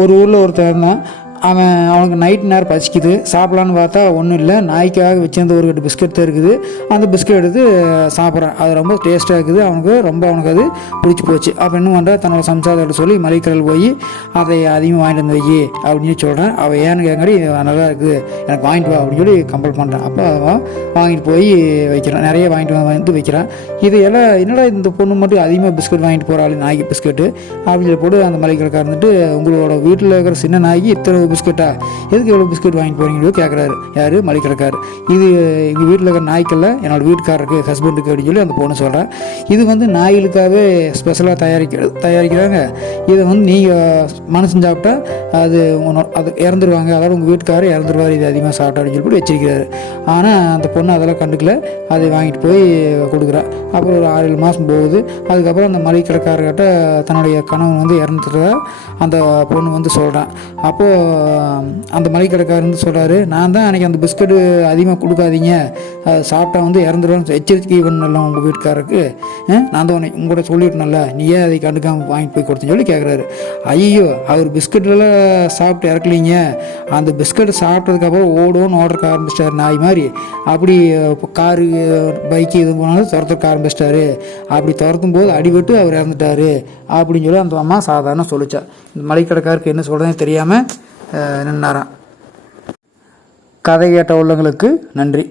ஒரு ஊரில் ஒருத்தன் இருந்தான். அவனுக்கு நைட் நேரம் பசிக்குது. சாப்பிட்லான்னு பார்த்தா ஒன்றும் இல்லை. நாய்க்காக வச்சிருந்த ஒரு 8 பிஸ்கட் தான் இருக்குது. அந்த பிஸ்கட் எடுத்து சாப்பிட்றான். அது ரொம்ப டேஸ்ட்டாக இருக்குது. அவனுக்கு அது பிடிச்சி போச்சு. அப்போ என்ன பண்ணுறா, தன்னோட சம்சாரத்தை சொல்லி மளிகை கடையில் போய் அதை அதிகமாக வாங்கிட்டு வந்து வை அப்படின்னு சொல்கிறேன். அவள் ஏன்னு கேட்காடி, நல்லா இருக்குது எனக்கு வாங்கிட்டு வா அப்படின்னு சொல்லி கம்பல் பண்ணுறான். அப்போ அவன் வாங்கிட்டு போய் வைக்கிறான். நிறைய வாங்கிட்டு வந்து வைக்கிறான். இதையெல்லாம் என்னடா இந்த பொண்ணு மட்டும் அதிகமாக பிஸ்கட் வாங்கிட்டு போகிறாள், நாய்க்கு பிஸ்கட்டு அப்படின்னு சொல்லி போட்டு அந்த மளிகை கடைக்காரர் இருந்துட்டு, உங்களோட வீட்டில் இருக்கிற சின்ன நாய்க்கு இத்தனை பிஸ்கட்டா, எதுக்கு எவ்வளோ பிஸ்கட் வாங்கிட்டு போகிறீங்களோ கேட்குறாரு. யார்? மளிகை கடைக்காரர். இது எங்கள் வீட்டில் இருக்கிற நாய்க்கல்ல, என்னோடய வீட்டுக்காரருக்கு, ஹஸ்பண்டுக்கு அப்படின்னு சொல்லி அந்த பொண்ணு சொல்கிறேன். இது வந்து நாய்களுக்காகவே ஸ்பெஷலாக தயாரிக்கிறாங்க. இதை வந்து நீங்கள் மனுஷன் சாப்பிட்டா அது இறந்துருவாங்க, அதாவது உங்கள் வீட்டுக்காரர் இறந்துருவார் இது அதிகமாக சாப்பிட்டா அப்படின்னு சொல்லி வச்சிருக்கிறாரு. ஆனால் அந்த பொண்ணு அதெல்லாம் கண்டுக்கல. அதை வாங்கிட்டு போய் கொடுக்குறா. அப்புறம் ஒரு 6-7 மாதம் போகுது. அதுக்கப்புறம் அந்த மளிகை கடைக்காரர்கிட்ட தன்னுடைய கணவன் வந்து இறந்துட்டதா அந்த பொண்ணு வந்து சொல்கிறான். அப்போது அந்த மளிகை கடைக்காரர் வந்து சொல்கிறாரு, நான் தான் அன்றைக்கி அந்த பிஸ்கட்டு அதிகமாக கொடுக்காதீங்க, அதை சாப்பிட்டா வந்து இறந்துருவான்னு எச்சரிக்கை பண்ணலாம் உங்கள் வீட்டுக்காரருக்கு, நான் தான் உங்கள்கிட்ட சொல்லிவிட்டேன்ல, நீ ஏன் அதை கண்டுக்காமல் வாங்கிட்டு போய் கொடுத்தேன்னு சொல்லி கேட்குறாரு. ஐயோ, அவர் பிஸ்கட்டெல்லாம் சாப்பிட்டு இறக்கலிங்க, அந்த பிஸ்கட்டை சாப்பிட்டதுக்கப்புறம் ஓடோன்னு ஓடுறக்க ஆரம்பிச்சிட்டாரு நாய் மாதிரி. அப்படி காரு பைக்கு இது போனாலும் துரத்துக்க ஆரம்பிச்சிட்டாரு. அப்படி துரத்தும் போது அடிபட்டு அவர் இறந்துட்டாரு அப்படின்னு சொல்லி அந்த அம்மா சாதாரண சொல்லிச்சா. இந்த மளிகை கடைக்காருக்கு என்ன சொல்கிறதுன்னு தெரியாமல் நின்னாராம். கதை கேட்ட உள்ளங்களுக்கு நன்றி.